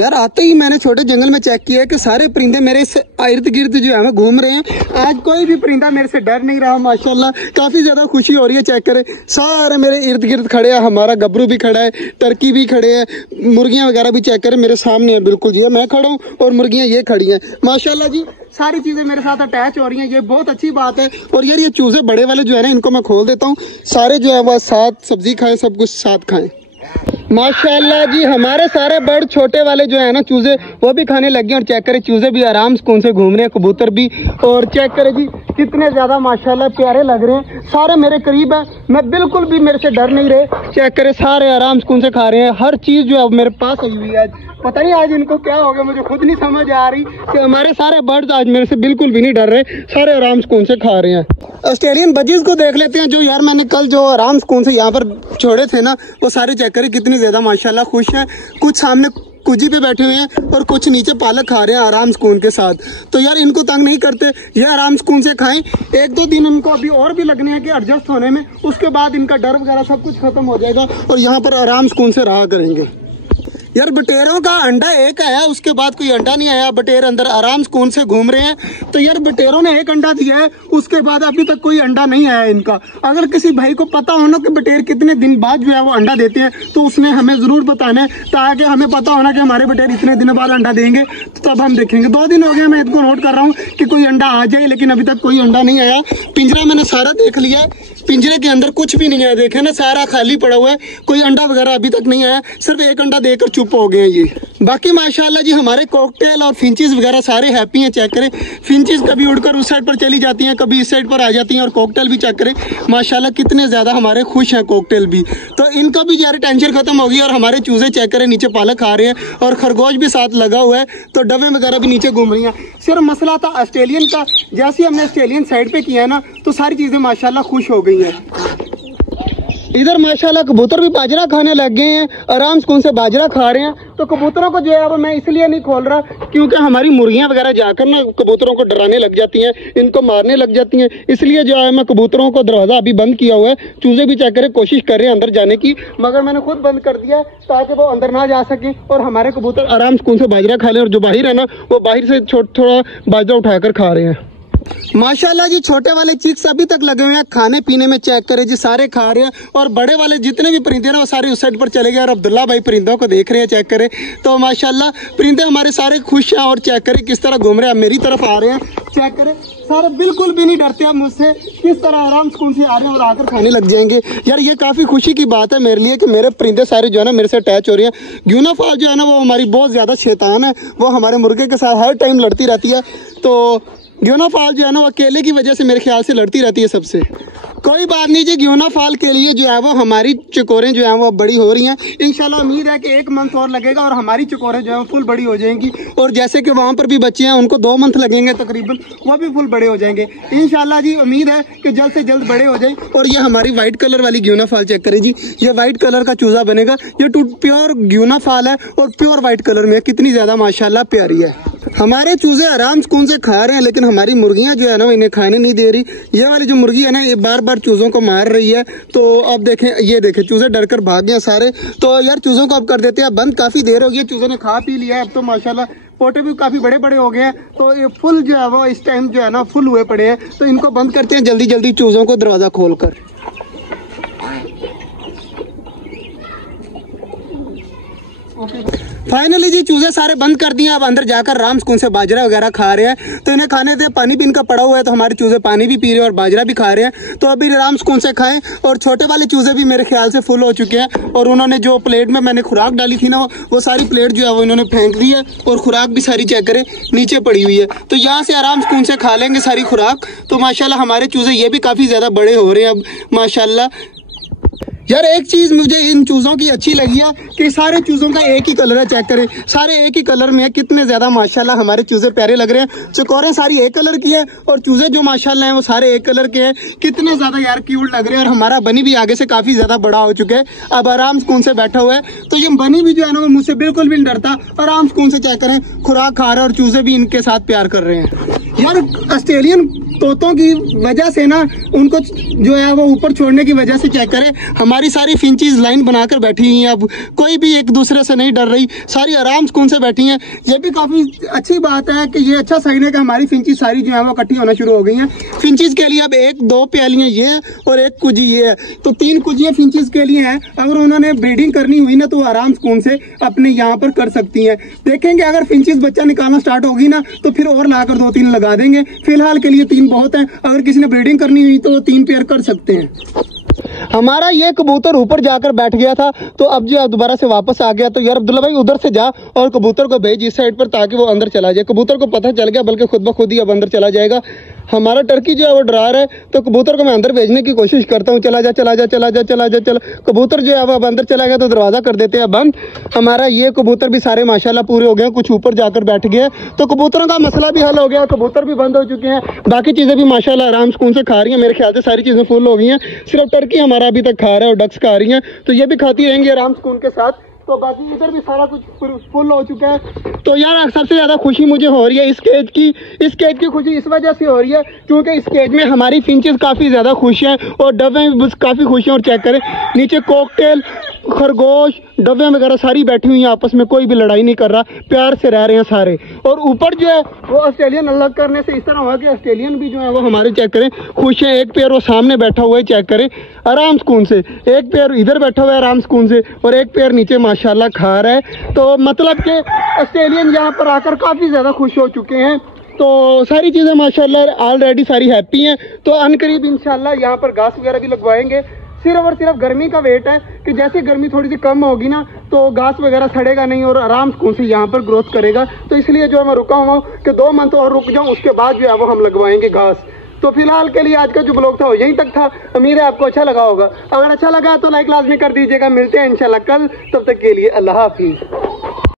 यार आते ही मैंने छोटे जंगल में चेक किया कि सारे परिंदे मेरे इस इर्द गिर्द जो है घूम रहे हैं। आज कोई भी परिंदा मेरे से डर नहीं रहा माशाल्लाह। काफी ज्यादा खुशी हो रही है। चेक करें सारे मेरे इर्द गिर्द खड़े हैं। हमारा गबरू भी खड़ा है, टर्की भी खड़े हैं, मुर्गियां वगैरह भी चेक करें मेरे सामने है। बिल्कुल जी मैं खड़ा हूँ और मुर्गियां ये खड़ी हैं माशाल्लाह जी। सारी चीजें मेरे साथ अटैच हो रही हैं, ये बहुत अच्छी बात है। और यार ये चूजे बड़े वाले जो है ना इनको मैं खोल देता हूँ। सारे जो है वह साथ सब्जी खाएं, सब कुछ साथ खाएं माशाल्लाह जी। हमारे सारे बर्ड छोटे वाले जो है ना चूजे वो भी खाने लग गए। और चेक करें चूजे भी आराम सुकून से घूम रहे हैं, कबूतर भी। और चेक करें जी कितने ज्यादा माशाल्लाह प्यारे लग रहे हैं। सारे मेरे करीब है, मैं बिल्कुल भी मेरे से डर नहीं रहे। चेक करें सारे आराम सुकून से खा रहे हैं। हर चीज जो है मेरे पास आई हुई है। पता नहीं आज इनको क्या हो गया, मुझे खुद नहीं समझ आ रही कि हमारे सारे बर्ड्स आज मेरे से बिल्कुल भी नहीं डर रहे। सारे आराम सुकून से खा रहे हैं। ऑस्ट्रेलियन बजीज को देख लेते हैं जो यार मैंने कल जो आराम सुकून से यहाँ पर छोड़े थे ना, वो सारे चेक करें कितने ज्यादा माशाल्लाह खुश हैं। कुछ सामने कुजी पे बैठे हुए हैं और कुछ नीचे पालक खा रहे हैं आराम सुकून के साथ। तो यार इनको तंग नहीं करते, ये आराम सुकून से खाएं। एक दो दिन इनको अभी और भी लगने हैं कि एडजस्ट होने में, उसके बाद इनका डर वगैरह सब कुछ खत्म हो जाएगा और यहाँ पर आराम सुकून से रहा करेंगे। यार बटेरों का अंडा एक आया, उसके बाद कोई अंडा नहीं आया। बटेर अंदर आराम सुकून से घूम रहे हैं। तो यार बटेरों ने एक अंडा दिया है, उसके बाद अभी तक कोई अंडा नहीं आया इनका। अगर किसी भाई को पता हो ना कि बटेर कितने दिन बाद जो है वो अंडा देते हैं तो उसने हमें जरूर बताना है, ताकि हमें पता होना कि हमारे बटेर इतने दिनों बाद अंडा देंगे, तो तब हम देखेंगे। 2 दिन हो गए मैं इनको नोट कर रहा हूँ कि कोई अंडा आ जाए, लेकिन अभी तक कोई अंडा नहीं आया। पिंजरा मैंने सारा देख लिया, पिंजरे के अंदर कुछ भी नहीं आया। देखे ना सारा खाली पड़ा हुआ है, कोई अंडा वगैरह अभी तक नहीं आया। सिर्फ एक अंडा देकर चुप हो गए ये। बाकी माशाल्लाह जी हमारे कॉकटेल और फिंचेस वगैरह सारे हैप्पी हैं। चेक करें फिंचेस कभी उड़कर उस साइड पर चली जाती हैं, कभी इस साइड पर आ जाती हैं। और कॉकटेल भी चेक करें माशाल्लाह कितने ज्यादा हमारे खुश हैं कॉकटेल भी। तो इनका भी यार टेंशन खत्म होगी। और हमारे चूजे चेक करें नीचे पालक खा रहे हैं और खरगोश भी साथ लगा हुआ है। तो डबे वगैरह भी नीचे घूम रही हैं। सिर्फ मसला था ऑस्ट्रेलियन का, जैसे हमने ऑस्ट्रेलियन साइड पे किया है ना तो सारी चीजें माशाल्लाह खुश हो गई हैं। इधर माशाल्लाह कबूतर भी बाजरा खाने लग गए हैं, आराम सुकून से बाजरा खा रहे हैं। तो कबूतरों को जो है वो मैं इसलिए नहीं खोल रहा क्योंकि हमारी मुर्गियां वगैरह जाकर ना कबूतरों को डराने लग जाती हैं, इनको मारने लग जाती हैं। इसलिए जो है मैं कबूतरों को दरवाजा अभी बंद किया हुआ है। चूजे भी चेक करें कोशिश कर रहे हैं अंदर जाने की, मगर मैंने खुद बंद कर दिया ताकि वो अंदर ना जा सके और हमारे कबूतर आराम सुकून से बाजरा खा लें। और जो बाहर है ना वो बाहर से थोड़ा बाजरा उठाकर खा रहे हैं माशाल्लाह जी। छोटे वाले चिक्स अभी तक लगे हुए हैं खाने पीने में। चेक करें जी सारे खा रहे हैं। और बड़े वाले जितने भी परिंदे ना वो सारे उस साइड पर चले गए और अब्दुल्ला भाई परिंदों को देख रहे हैं। चेक करें तो माशाल्लाह परिंदे हमारे सारे खुश हैं। और चेक करें किस तरह घूम रहे हैं, मेरी तरफ आ रहे हैं। चेक करें सारे बिल्कुल भी नहीं डरते हैं मुझसे, किस तरह आराम सुकून से आ रहे हैं और आकर खाने लग जाएंगे। यार ये काफी खुशी की बात है मेरे लिए कि मेरे परिंदे सारे जो है ना मेरे से अटैच हो रही है। ग्यूनाफॉल जो है ना वो हमारी बहुत ज्यादा शैतान है, वो हमारे मुर्गे के साथ हर टाइम लड़ती रहती है। तो ग्यूनाफॉल जो है ना वो अकेले की वजह से मेरे ख्याल से लड़ती रहती है सबसे। कोई बात नहीं जी, ग्यूनाफॉल के लिए जो है वो हमारी चकोरें जो है वो बड़ी हो रही हैं। इंशाल्लाह उम्मीद है कि 1 मंथ और लगेगा और हमारी चकोरें जो है फुल बड़ी हो जाएंगी। और जैसे कि वहाँ पर भी बच्चे हैं उनको 2 मंथ लगेंगे तकरीबन, वो भी फुल बड़े हो जाएंगे इंशाल्लाह जी। उम्मीद है कि जल्द से जल्द बड़े हो जाए। और ये हमारी व्हाइट कलर वाली ग्यूनाफॉल चेक करें जी, ये व्हाइट कलर का चूजा बनेगा। ये प्योर ग्यूनाफॉल है और प्योर व्हाइट कलर में, कितनी ज्यादा माशाल्लाह प्यारी है। हमारे चूजे आराम सुकून से खा रहे हैं, लेकिन हमारी मुर्गियां जो है ना इन्हें खाने नहीं दे रही। ये वाली जो मुर्गी है ना ये बार बार चूजों को मार रही है। तो अब देखें, ये देखें चूजे डरकर भाग गए सारे। तो यार चूजों को अब कर देते हैं बंद। काफी देर हो गई, चूजों ने खा पी लिया है। अब तो माशाल्लाह पोटे भी काफी बड़े बड़े हो गए हैं। तो ये फुल जो है वो इस टाइम जो है ना फुल हुए पड़े हैं। तो इनको बंद करते हैं जल्दी जल्दी चूजों को दरवाजा खोल कर। फाइनली जी चूजे सारे बंद कर दिए। अब अंदर जाकर आराम सुकून से बाजरा वगैरह खा रहे हैं। तो इन्हें खाने दे, पानी भी इनका पड़ा हुआ है। तो हमारे चूजे पानी भी पी रहे हैं और बाजरा भी खा रहे हैं। तो अभी आराम सुकून से खाएं। और छोटे वाले चूजे भी मेरे ख्याल से फुल हो चुके हैं। और उन्होंने जो प्लेट में मैंने खुराक डाली थी ना वो सारी प्लेट जो है वो इन्होंने फेंक दी है। और खुराक भी सारी चेक करें नीचे पड़ी हुई है। तो यहाँ से आराम सुकून से खा लेंगे सारी खुराक। तो माशाल्लाह हमारे चूजे ये भी काफी ज्यादा बड़े हो रहे हैं अब माशाल्लाह। यार एक चीज मुझे इन चूजों की अच्छी लगी है कि सारे चूजों का एक ही कलर है। चेक करें सारे एक ही कलर में है, कितने ज्यादा माशाल्लाह हमारे चूजे प्यारे लग रहे हैं। चकोरें सारी एक कलर की है और चूजे जो माशाल्लाह हैं वो सारे एक कलर के हैं। कितने ज्यादा यार क्यूट लग रहे हैं। और हमारा बनी भी आगे से काफी ज्यादा बड़ा हो चुका है, अब आराम सुकून से बैठा हुआ है। तो ये बनी भी जो है ना वो मुझसे बिल्कुल भी नहीं डरता, आराम सुकून से चेक करें खुराक खा रहा है और चूजे भी इनके साथ प्यार कर रहे हैं। यार ऑस्ट्रेलियन तोतों की वजह से ना उनको जो है वो ऊपर छोड़ने की वजह से चेक करें हमारी सारी फिंचीज लाइन बनाकर बैठी हुई हैं। अब कोई भी एक दूसरे से नहीं डर रही, सारी आराम सुकून से बैठी हैं। ये भी काफ़ी अच्छी बात है कि ये अच्छा साइन है कि हमारी फिंचीज सारी जो है वो इकट्ठी होना शुरू हो गई हैं। फिंचीज के लिए अब 1-2 प्यालियाँ ये और 1 कुजी ये है, तो 3 कुजियाँ फिंचीज के लिए हैं। अगर उन्होंने ब्रीडिंग करनी हुई ना तो वो आराम सुकून से अपने यहाँ पर कर सकती हैं। देखेंगे अगर फिंचीज बच्चा निकालना स्टार्ट होगी ना तो फिर और लाकर 2-3 लगा देंगे। फिलहाल के लिए 3 बहुत है। अगर किसी ने ब्रीडिंग करनी हुई तो 3 पेयर कर सकते हैं। हमारा ये कबूतर ऊपर जाकर बैठ गया था, तो अब जो दोबारा से वापस आ गया। तो यार अब्दुल्ला भाई उधर से जा और कबूतर को भेज इस साइड पर ताकि वो अंदर चला जाए। कबूतर को पता चल गया, बल्कि खुद ब खुद ही अब अंदर चला जाएगा। हमारा टर्की जो है वो डरा रहा है, तो कबूतर को मैं अंदर भेजने की कोशिश करता हूँ। चला जा चला जा चला जा चला जा चला। कबूतर जो है वो अब अंदर चला गया, तो दरवाजा कर देते हैं बंद। हमारा ये कबूतर भी सारे माशाल्लाह पूरे हो गए, कुछ ऊपर जाकर बैठ गए, तो कबूतरों का मसला भी हल हो गया। कबूतर भी बंद हो चुके हैं, बाकी चीज़ें भी माशाल्लाह आराम सुकून से खा रही हैं। मेरे ख्याल से सारी चीज़ें फुल हो गई हैं, सिर्फ टर्की हमारा अभी तक खा रहा है और डक्स खा रही हैं, तो ये भी खाती रहेंगी आराम सुकून के साथ। तो बाकी इधर भी सारा कुछ फुल हो चुका है। तो यार सबसे ज़्यादा खुशी मुझे हो रही है इस केज की खुशी इस वजह से हो रही है क्योंकि इस केज में हमारी फिंचेस काफ़ी ज़्यादा खुश हैं और डब्बे भी काफ़ी खुश हैं। और चेक करें नीचे कॉकटेल, खरगोश, डब्बे वगैरह सारी बैठी हुई हैं, आपस में कोई भी लड़ाई नहीं कर रहा, प्यार से रह रहे हैं सारे। और ऊपर जो है वो ऑस्ट्रेलियन अलग करने से इस तरह हुआ कि ऑस्ट्रेलियन भी जो है वो हमारे चेक करें खुश हैं। एक पेयर वो सामने बैठा हुआ है, चेक करें आराम सुकून से, एक पेयर इधर बैठा हुआ है आराम सुकून से, और एक पेयर नीचे माशाल्लाह खा रहा है। तो मतलब कि ऑस्ट्रेलियन यहाँ पर आकर काफ़ी ज़्यादा खुश हो चुके हैं। तो सारी चीज़ें माशाल्लाह ऑलरेडी सारी हैप्पी हैं। तो अनकरीब इंशाल्लाह यहाँ पर घास वगैरह भी लगवाएंगे। सिर्फ और सिर्फ गर्मी का वेट है कि जैसे गर्मी थोड़ी सी कम होगी ना तो घास वगैरह सड़ेगा नहीं और आराम सुकून से यहाँ पर ग्रोथ करेगा। तो इसलिए जो मैं रुका हुआ हूँ कि 2 मंथ और रुक जाऊँ, उसके बाद जो है वो हम लगवाएंगे घास। तो फिलहाल के लिए आज का जो ब्लॉग था वो यहीं तक था। उम्मीद है आपको अच्छा लगा होगा। अगर अच्छा लगा तो लाइक लाजमी कर दीजिएगा। मिलते हैं इंशाल्लाह कल, तब तक के लिए अल्लाह हाफिज़।